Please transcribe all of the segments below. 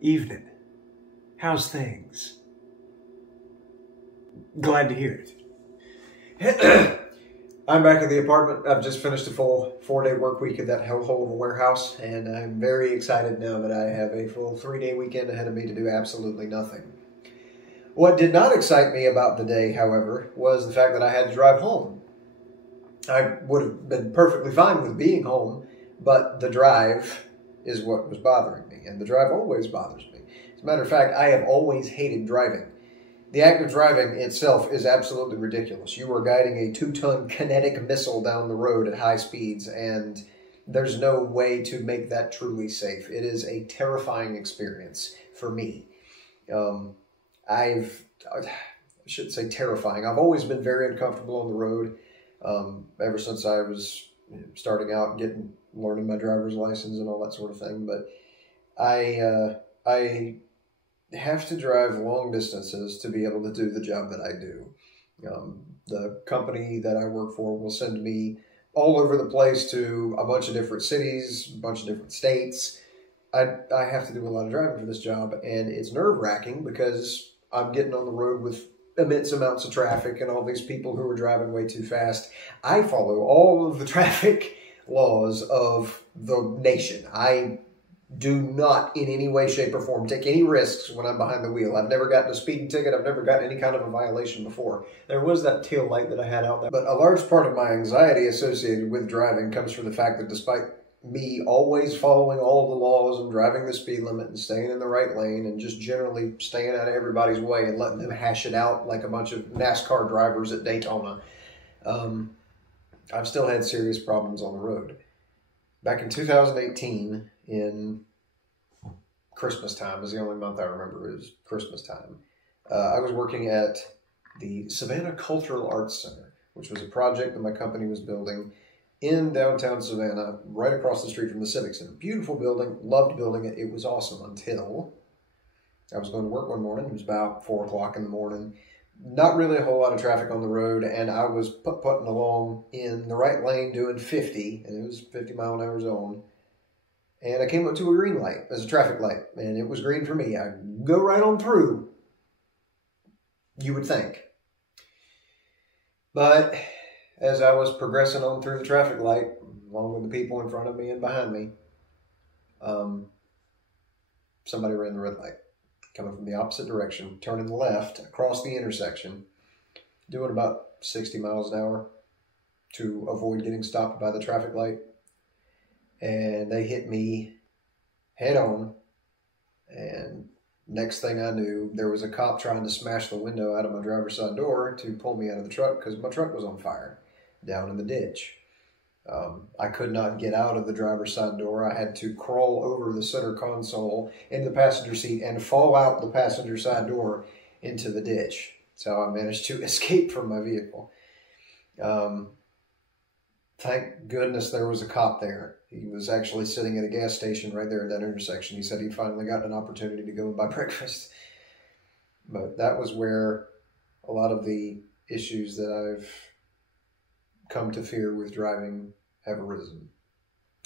Evening. How's things? Glad to hear it. I'm back at the apartment. I've just finished a full 4-day work week at that hellhole of a warehouse, and I'm very excited now that I have a full 3-day weekend ahead of me to do absolutely nothing. What did not excite me about the day, however, was the fact that I had to drive home. I would have been perfectly fine with being home, but the drive is what was bothering me, and the drive always bothers me. As a matter of fact, I have always hated driving. The act of driving itself is absolutely ridiculous. You are guiding a 2-ton kinetic missile down the road at high speeds, and there's no way to make that truly safe. It is a terrifying experience for me. I shouldn't say terrifying. I've always been very uncomfortable on the road ever since I was starting out, learning my driver's license and all that sort of thing. But I have to drive long distances to be able to do the job that I do. The company that I work for will send me all over the place to a bunch of different cities, a bunch of different states. I have to do a lot of driving for this job, and it's nerve-wracking because I'm getting on the road with immense amounts of traffic and all these people who are driving way too fast. I follow all of the traffic laws of the nation. I do not in any way, shape, or form take any risks when I'm behind the wheel. I've never gotten a speeding ticket. I've never gotten any kind of a violation before. There was that tail light that I had out there. But a large part of my anxiety associated with driving comes from the fact that despite me always following all of the laws and driving the speed limit and staying in the right lane and just generally staying out of everybody's way and letting them hash it out like a bunch of NASCAR drivers at Daytona, I've still had serious problems on the road. Back in 2018, in Christmas time, is the only month I remember is Christmas time, I was working at the Savannah Cultural Arts Center, which was a project that my company was building in downtown Savannah, right across the street from the Civic Center. Beautiful building, loved building it. It was awesome until I was going to work one morning. It was about 4 o'clock in the morning. Not really a whole lot of traffic on the road, and I was putting along in the right lane doing 50, and it was 50-mile-an-hour zone. And I came up to a green light as a traffic light, and it was green for me. I go right on through, you would think. But as I was progressing on through the traffic light, along with the people in front of me and behind me, somebody ran the red light, coming from the opposite direction, turning left across the intersection, doing about 60 miles an hour to avoid getting stopped by the traffic light. And they hit me head on, and next thing I knew, there was a cop trying to smash the window out of my driver's side door to pull me out of the truck because my truck was on fire down in the ditch. I could not get out of the driver's side door. I had to crawl over the center console in the passenger seat and fall out the passenger side door into the ditch. So I managed to escape from my vehicle. Thank goodness there was a cop there. He was actually sitting at a gas station right there at that intersection. He said he'd finally gotten an opportunity to go and buy breakfast. But that was where a lot of the issues that I've come to fear with driving have arisen.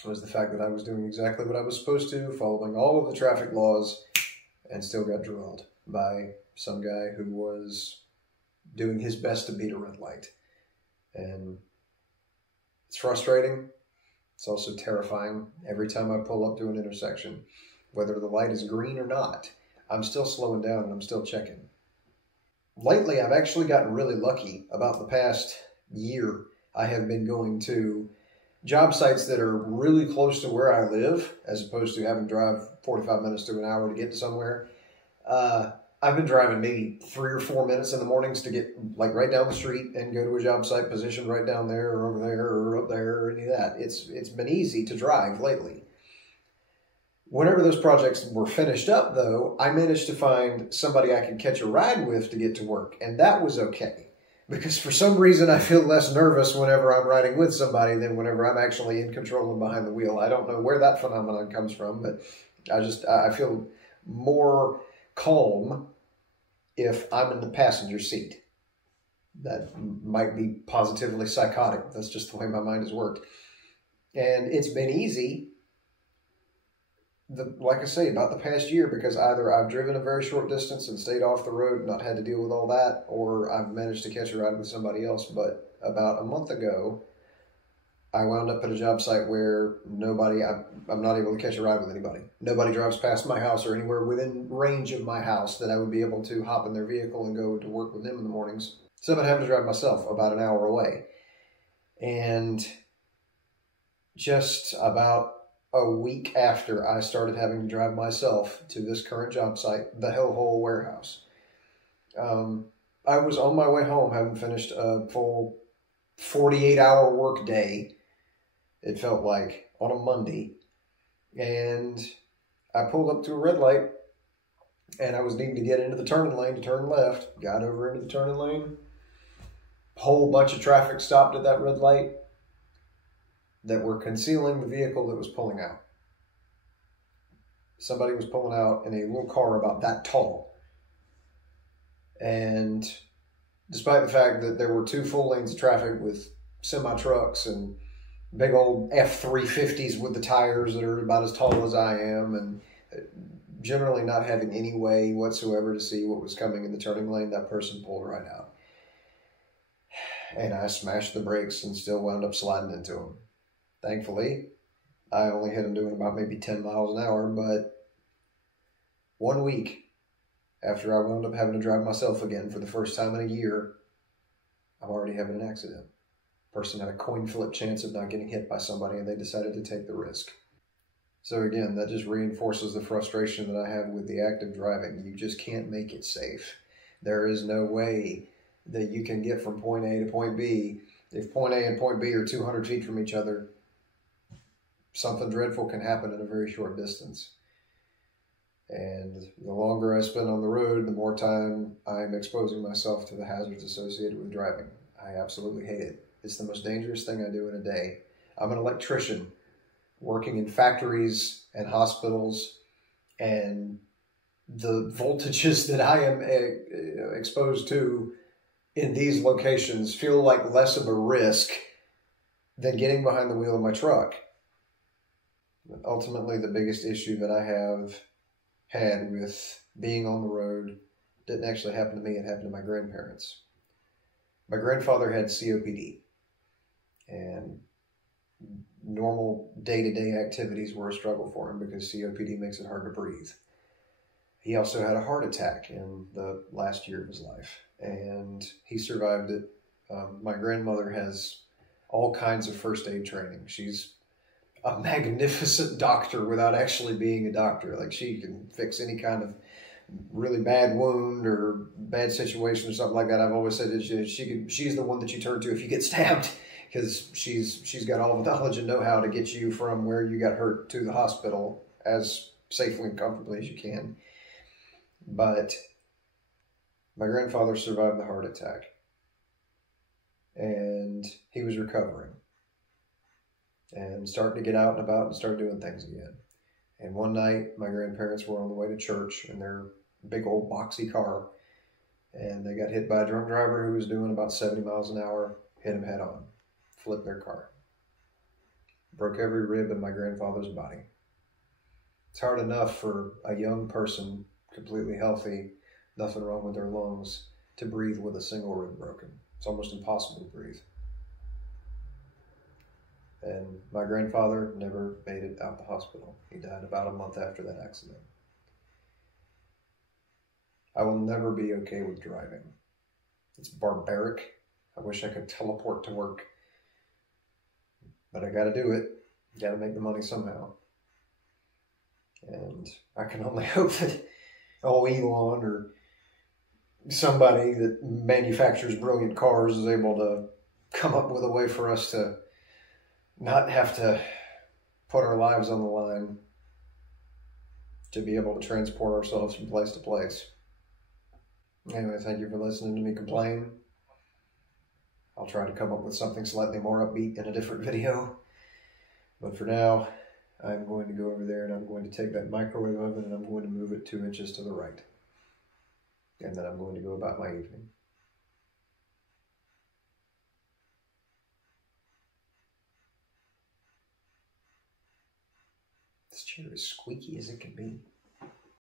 It was the fact that I was doing exactly what I was supposed to, following all of the traffic laws, and still got drilled by some guy who was doing his best to beat a red light. And it's frustrating. It's also terrifying. Every time I pull up to an intersection, whether the light is green or not, I'm still slowing down and I'm still checking. Lately, I've actually gotten really lucky. About the past year, I have been going to job sites that are really close to where I live, as opposed to having to drive 45 minutes to an hour to get to somewhere. I've been driving maybe 3 or 4 minutes in the mornings to get like right down the street and go to a job site positioned right down there or over there or up there or any of that. It's been easy to drive lately. Whenever those projects were finished up, though, I managed to find somebody I could catch a ride with to get to work, and that was okay. Because for some reason I feel less nervous whenever I'm riding with somebody than whenever I'm actually in control and behind the wheel. I don't know where that phenomenon comes from, but I feel more calm if I'm in the passenger seat. That might be positively psychotic. That's just the way my mind has worked. And it's been easy like I say, about the past year, because either I've driven a very short distance and stayed off the road and not had to deal with all that, or I've managed to catch a ride with somebody else. But about a month ago, I wound up at a job site where I'm not able to catch a ride with anybody. Nobody drives past my house or anywhere within range of my house that I would be able to hop in their vehicle and go to work with them in the mornings. So I've been having to drive myself about an hour away. And just about a week after I started having to drive myself to this current job site, the Hellhole Warehouse, I was on my way home, having finished a full 48-hour work day. It felt like on a Monday, and I pulled up to a red light, and I was needing to get into the turning lane to turn left. Got over into the turning lane. Whole bunch of traffic stopped at that red light that were concealing the vehicle that was pulling out. Somebody was pulling out in a little car about that tall. And despite the fact that there were 2 full lanes of traffic with semi-trucks and big old F-350s with the tires that are about as tall as I am, and generally not having any way whatsoever to see what was coming in the turning lane, that person pulled right out. And I smashed the brakes and still wound up sliding into him. Thankfully, I only hit him doing about maybe 10 miles an hour, but 1 week after I wound up having to drive myself again for the first time in a year, I'm already having an accident. Person had a coin flip chance of not getting hit by somebody, and they decided to take the risk. So again, that just reinforces the frustration that I have with the act of driving. You just can't make it safe. There is no way that you can get from point A to point B. If point A and point B are 200 feet from each other, something dreadful can happen in a very short distance. And the longer I spend on the road, the more time I'm exposing myself to the hazards associated with driving. I absolutely hate it. It's the most dangerous thing I do in a day. I'm an electrician working in factories and hospitals, and the voltages that I am exposed to in these locations feel like less of a risk than getting behind the wheel of my truck. But ultimately, the biggest issue that I have had with being on the road didn't actually happen to me, it happened to my grandparents. My grandfather had COPD, and normal day-to-day activities were a struggle for him because COPD makes it hard to breathe. He also had a heart attack in the last year of his life, and he survived it. My grandmother has all kinds of first aid training. She's a magnificent doctor without actually being a doctor. Like, she can fix any kind of really bad wound or bad situation or something like that. I've always said that she's the one that you turn to if you get stabbed, because she's got all the knowledge and know-how to get you from where you got hurt to the hospital as safely and comfortably as you can. But my grandfather survived the heart attack, and he was recovering and starting to get out and about and start doing things again. And one night, my grandparents were on the way to church in their big old boxy car, and they got hit by a drunk driver who was doing about 70 miles an hour, hit him head on, flipped their car. Broke every rib in my grandfather's body. It's hard enough for a young person, completely healthy, nothing wrong with their lungs, to breathe with a single rib broken. It's almost impossible to breathe. And my grandfather never made it out the hospital. He died about a month after that accident. I will never be okay with driving. It's barbaric. I wish I could teleport to work. But I gotta do it. Gotta make the money somehow. And I can only hope that Elon or somebody that manufactures brilliant cars is able to come up with a way for us to not have to put our lives on the line to be able to transport ourselves from place to place. Anyway, thank you for listening to me complain. I'll try to come up with something slightly more upbeat in a different video. But for now, I'm going to go over there and I'm going to take that microwave oven and I'm going to move it 2 inches to the right. And then I'm going to go about my evening. It's chair is squeaky as it can be.